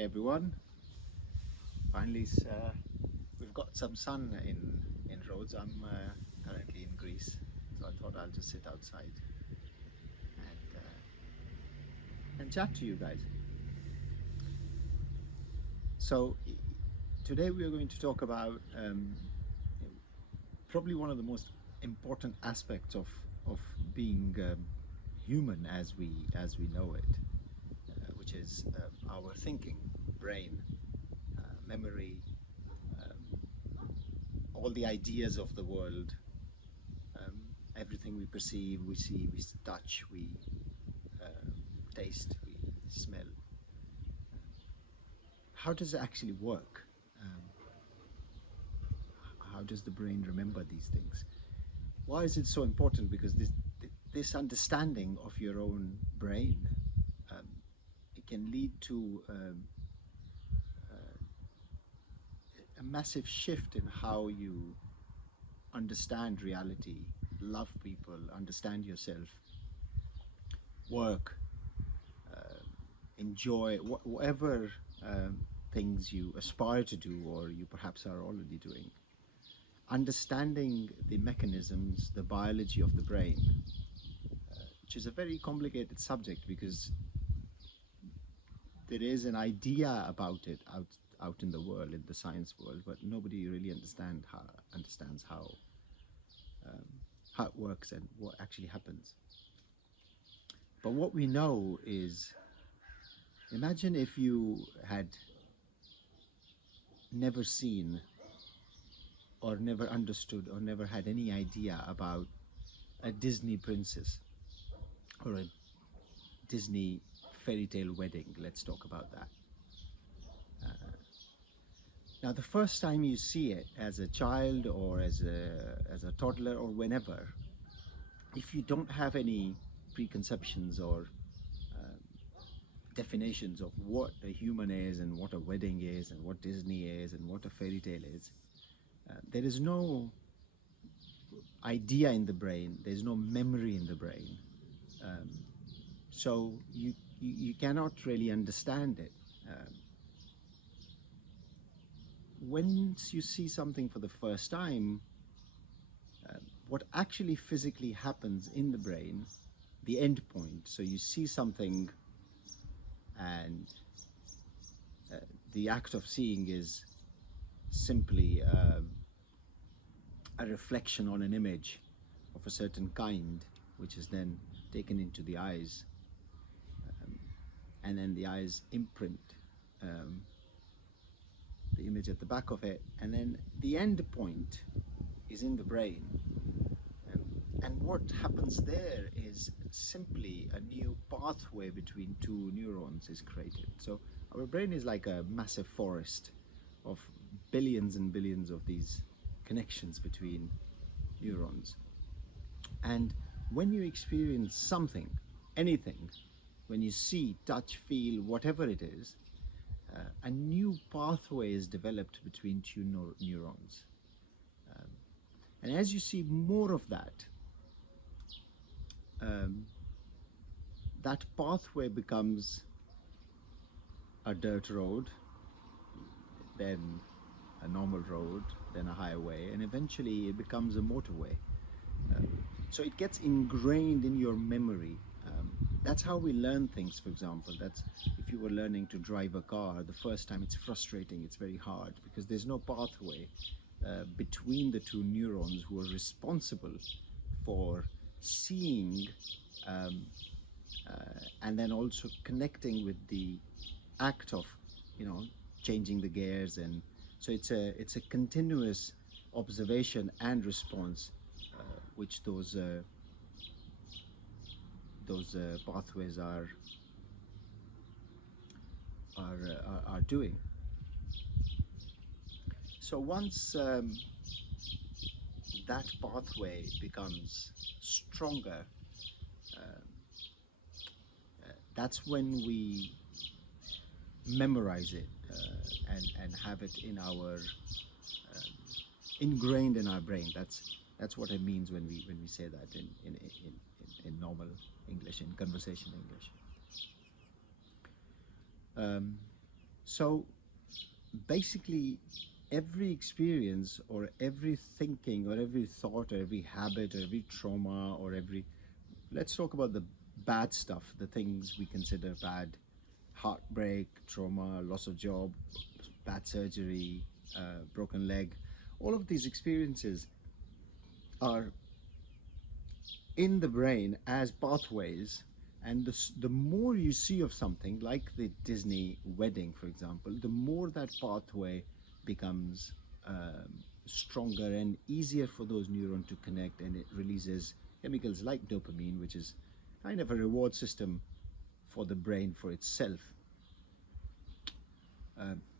Hey everyone, finally we've got some sun in Rhodes. I'm currently in Greece, so I thought I'll just sit outside and chat to you guys. So today we are going to talk about probably one of the most important aspects of being human as we know it, which is our thinking, brain, memory, all the ideas of the world, everything we perceive, we see, we touch, we taste, we smell. How does it actually work? How does the brain remember these things? Why is it so important? Because this understanding of your own brain, it can lead to a massive shift in how you understand reality, love people, understand yourself, work, enjoy whatever things you aspire to do or you perhaps are already doing. Understanding the mechanisms, the biology of the brain, which is a very complicated subject because there is an idea about it out in the world, in the science world, but nobody really understands how it works and what actually happens. But what we know is, imagine if you had never seen or never understood or never had any idea about a Disney princess or a Disney fairy tale wedding. Let's talk about that. Now, the first time you see it as a child or as a toddler or whenever, if you don't have any preconceptions or definitions of what a human is and what a wedding is and what Disney is and what a fairy tale is, there is no idea in the brain, there's no memory in the brain. So you cannot really understand it. Once you see something for the first time, what actually physically happens in the brain, the end point, so you see something and the act of seeing is simply a reflection on an image of a certain kind, which is then taken into the eyes, and then the eyes imprint the image at the back of it, and then the end point is in the brain. And what happens there is simply a new pathway between two neurons is created. So our brain is like a massive forest of billions and billions of these connections between neurons. And when you experience something, anything, when you see, touch, feel, whatever it is, a new pathway is developed between two neurons. And as you see more of that, that pathway becomes a dirt road, then a normal road, then a highway, and eventually it becomes a motorway. So it gets ingrained in your memory. That's how we learn things, for example. That's if you were learning to drive a car, the first time it's frustrating, it's very hard because there's no pathway between the two neurons who are responsible for seeing and then also connecting with the act of, changing the gears. And so it's a continuous observation and response, which those pathways are doing. So once that pathway becomes stronger, that's when we memorize it and have it in our ingrained in our brain. That's what it means when we say that in normal English, in conversation English. So basically, every experience or every thinking or every thought or every habit or every trauma or every, let's talk about the bad stuff, the things we consider bad: heartbreak, trauma, loss of job, bad surgery, broken leg. All of these experiences are in the brain as pathways. And the more you see of something like the Disney wedding, for example, the more that pathway becomes stronger and easier for those neurons to connect, and it releases chemicals like dopamine, which is kind of a reward system for the brain for itself.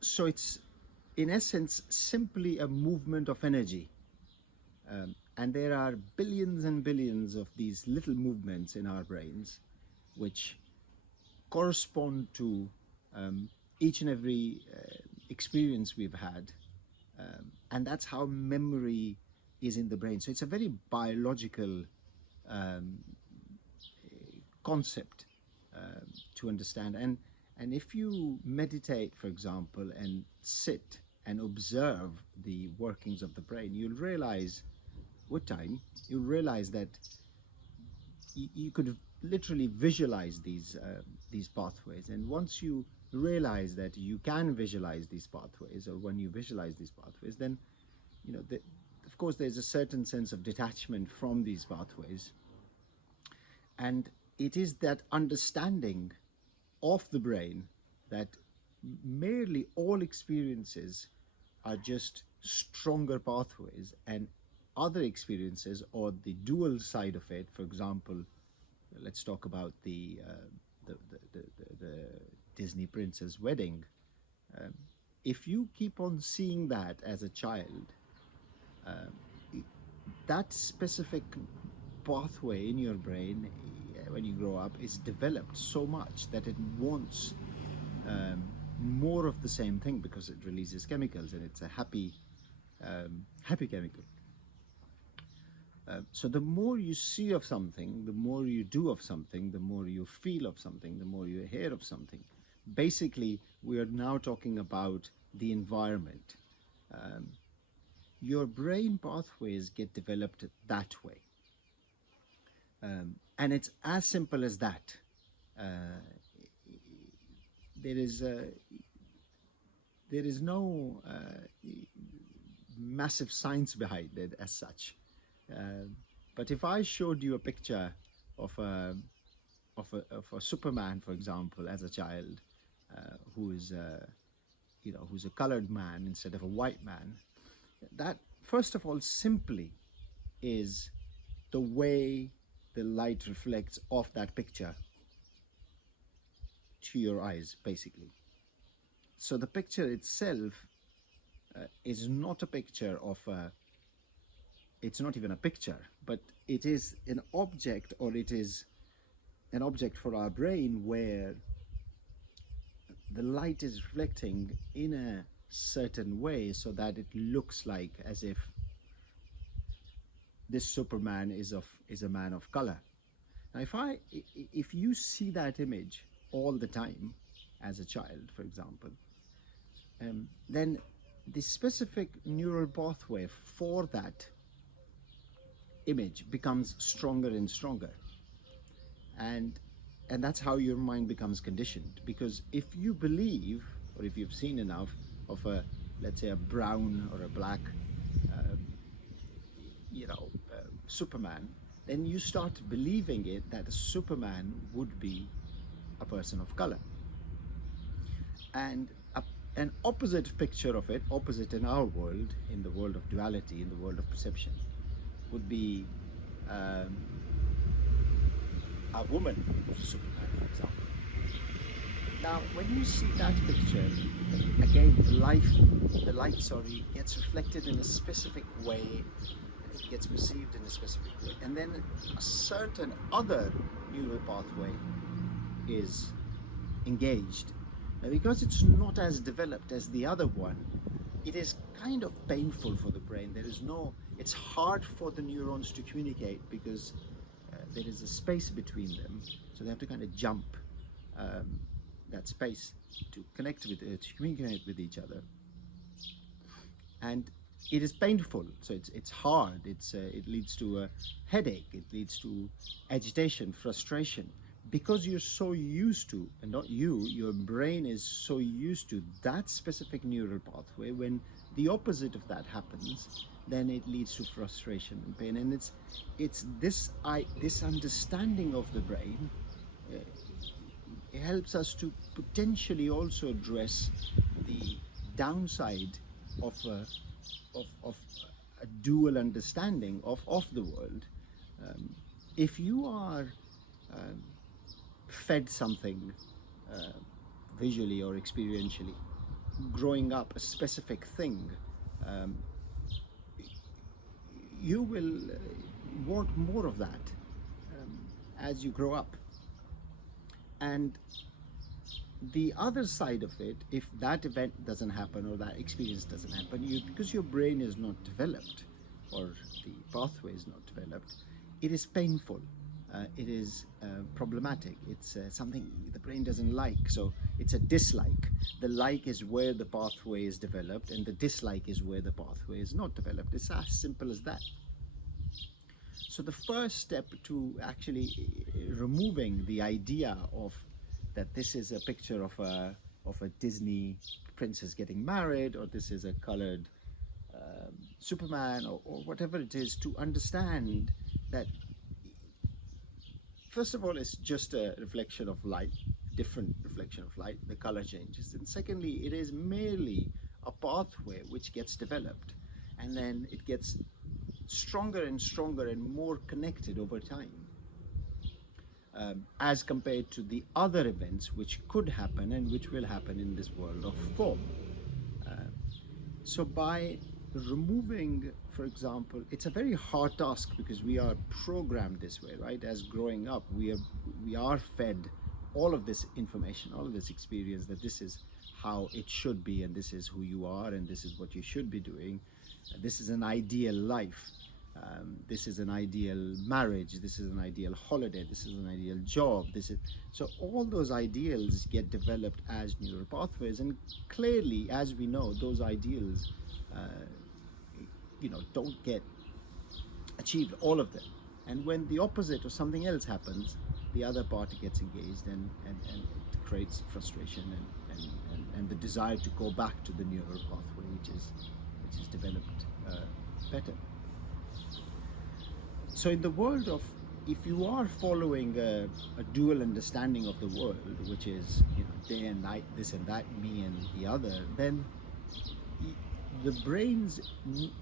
So it's, in essence, simply a movement of energy. And there are billions and billions of these little movements in our brains which correspond to each and every experience we've had. And that's how memory is in the brain. So it's a very biological um, concept to understand. And if you meditate, for example, and sit and observe the workings of the brain, you'll realize with time, you'll realize that you could literally visualize these pathways. And once you realize that you can visualize these pathways, or when you visualize these pathways, then of course there's a certain sense of detachment from these pathways. And it is that understanding of the brain that merely all experiences are just stronger pathways, and other experiences, or the dual side of it, for example, let's talk about the Disney princess wedding. If you keep on seeing that as a child, that specific pathway in your brain, when you grow up, is developed so much that it wants more of the same thing, because it releases chemicals and it's a happy chemical. So the more you see of something, the more you do of something, the more you feel of something, the more you hear of something. Basically, we are now talking about the environment. Your brain pathways get developed that way. And it's as simple as that. There is no massive science behind it as such. But if I showed you a picture of a Superman, for example, as a child, who is who's a colored man instead of a white man, that first of all simply is the way the light reflects off that picture to your eyes, basically. So the picture itself is not a picture of a, it's not even a picture, but it is an object, or it is an object for our brain where the light is reflecting in a certain way so that it looks like as if this Superman is a man of color. Now, if you see that image all the time as a child, for example, then the specific neural pathway for that image becomes stronger and stronger. And that's how your mind becomes conditioned. Because if you believe, or if you've seen enough of a, let's say, a brown or a black Superman, then you start believing it, that a Superman would be a person of color. And an opposite picture of it, opposite in our world, in the world of duality, in the world of perception, would be a woman who's a Superman, for example. Now, when you see that picture, again, the light, sorry, gets reflected in a specific way, it gets perceived in a specific way, and then a certain other neural pathway is engaged. Now, because it's not as developed as the other one, it is kind of painful for the brain. It's hard for the neurons to communicate, because there is a space between them, so they have to kind of jump. that space to connect with it, to communicate with each other. And it is painful, so it's hard, it leads to a headache, it leads to agitation, frustration, because you're so used to, and not you, your brain is so used to that specific neural pathway. When the opposite of that happens, then it leads to frustration and pain. And it's this understanding of the brain, uh, it helps us to potentially also address the downside of of a dual understanding of the world. Um, if you are um, fed something uh, visually or experientially, growing up a specific thing, um, you will want more of that as you grow up. And the other side of it, if that event doesn't happen or that experience doesn't happen, you, because your brain is not developed or the pathway is not developed, it is painful, it is problematic, it's something the brain doesn't like, so it's a dislike. The like is where the pathway is developed, and the dislike is where the pathway is not developed. It's as simple as that. So the first step to actually removing the idea of that this is a picture of a Disney princess getting married, or this is a colored Superman, or whatever it is, to understand that first of all it's just a reflection of light, different reflection of light, the color changes, and secondly it is merely a pathway which gets developed, and then it gets stronger and stronger and more connected over time, as compared to the other events which could happen and which will happen in this world of form. Uh, so by removing, for example, it's a very hard task because we are programmed this way, right? As growing up, we are fed all of this information, all of this experience, that this is how it should be, and this is who you are, and this is what you should be doing. This is an ideal life. This is an ideal marriage. This is an ideal holiday. This is an ideal job. This is so. All those ideals get developed as neural pathways, and clearly, as we know, those ideals, uh, don't get achieved, all of them. And when the opposite or something else happens, the other party gets engaged, and it creates frustration and the desire to go back to the neural pathway, which is developed better. So in the world of, if you are following a dual understanding of the world, which is day and night, this and that, me and the other, then the brain's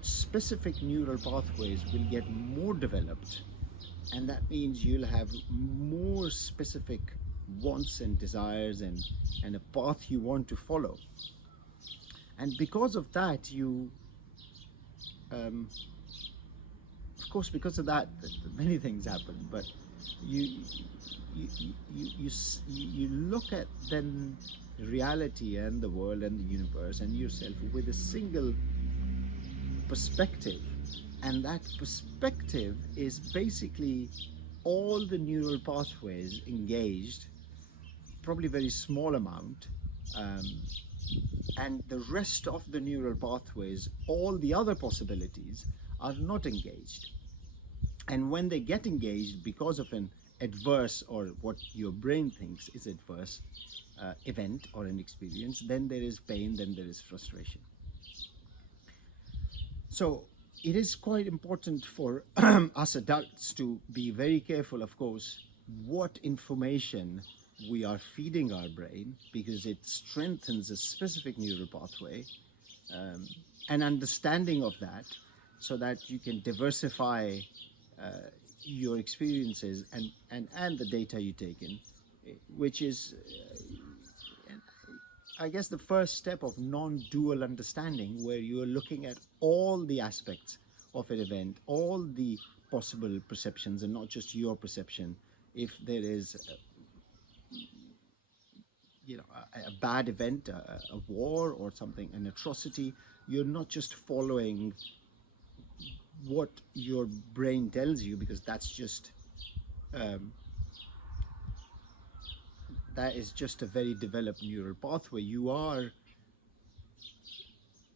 specific neural pathways will get more developed, and that means you'll have more specific wants and desires, and a path you want to follow. And because of that, um, of course, because of that, many things happen. But you you look at then reality and the world and the universe and yourself with a single perspective, and that perspective is basically all the neural pathways engaged, probably very small amount, um, and the rest of the neural pathways, all the other possibilities, are not engaged. And when they get engaged because of an adverse, or what your brain thinks is adverse, event or an experience, then there is pain, then there is frustration. So it is quite important for us adults to be very careful, of course, what information we are feeding our brain, because it strengthens a specific neural pathway, an understanding of that, so that you can diversify uh, your experiences and the data you take in, which is I guess the first step of non-dual understanding, where you are looking at all the aspects of an event, all the possible perceptions, and not just your perception. If there is, a bad event, a war or something, an atrocity, you're not just following what your brain tells you, because that's just um, that is just a very developed neural pathway. You are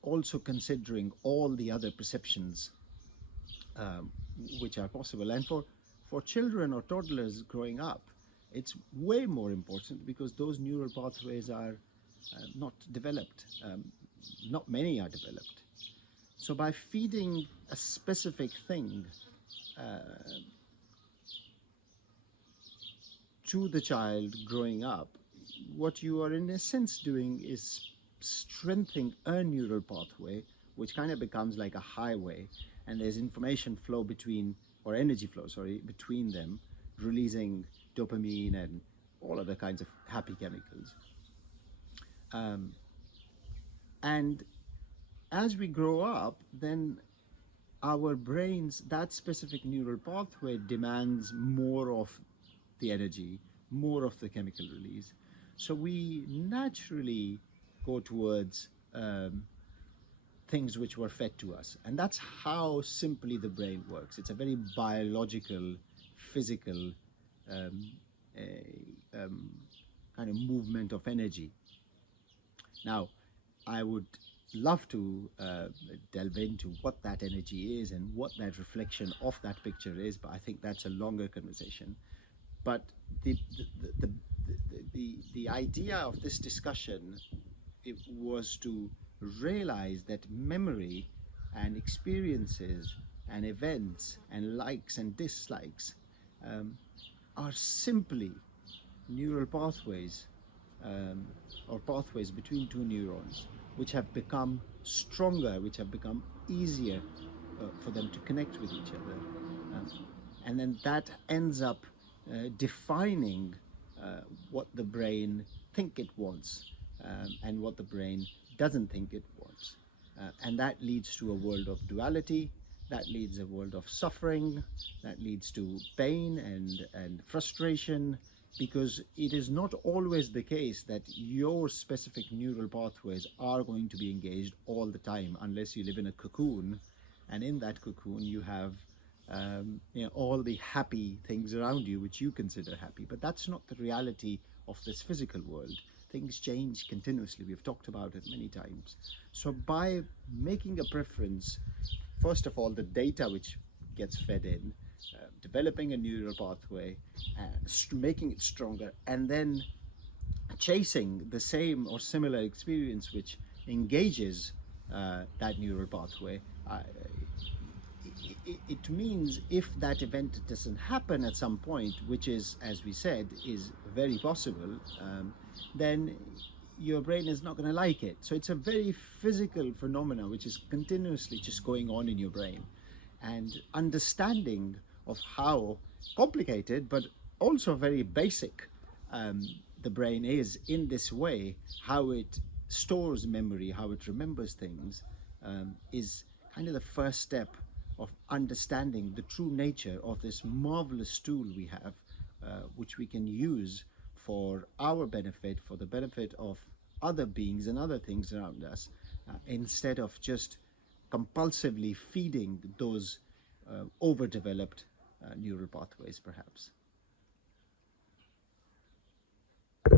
also considering all the other perceptions um, which are possible. And for children or toddlers growing up, it's way more important because those neural pathways are not developed. Not many are developed. So by feeding a specific thing to the child growing up, what you are in a sense doing is strengthening a neural pathway, which kind of becomes like a highway, and there's information flow between, or energy flow, sorry, between them, releasing dopamine and all other kinds of happy chemicals. Um, and as we grow up, then our brains, that specific neural pathway demands more of the energy, more of the chemical release. So we naturally go towards things which were fed to us. And that's how simply the brain works. It's a very biological, physical um, a, kind of movement of energy. Now, I would love to delve into what that energy is and what that reflection of that picture is, but I think that's a longer conversation. But the idea of this discussion, it was to realize that memory and experiences and events and likes and dislikes um, are simply neural pathways um, or pathways between two neurons which have become stronger, which have become easier for them to connect with each other. Um, and then that ends up defining what the brain think it wants and what the brain doesn't think it wants. And that leads to a world of duality, that leads a world of suffering, that leads to pain and frustration, because it is not always the case that your specific neural pathways are going to be engaged all the time, unless you live in a cocoon, and in that cocoon you have all the happy things around you which you consider happy. But that's not the reality of this physical world. Things change continuously. We've talked about it many times. So by making a preference, first of all, the data which gets fed in, developing a neural pathway, making it stronger, and then chasing the same or similar experience which engages that neural pathway, it means if that event doesn't happen at some point, which is, as we said, is very possible, then your brain is not going to like it. So it's a very physical phenomena which is continuously just going on in your brain. And understanding of how complicated but also very basic the brain is in this way, how it stores memory, how it remembers things, is kind of the first step of understanding the true nature of this marvelous tool we have, which we can use for our benefit, for the benefit of other beings and other things around us, instead of just compulsively feeding those overdeveloped neural pathways, perhaps.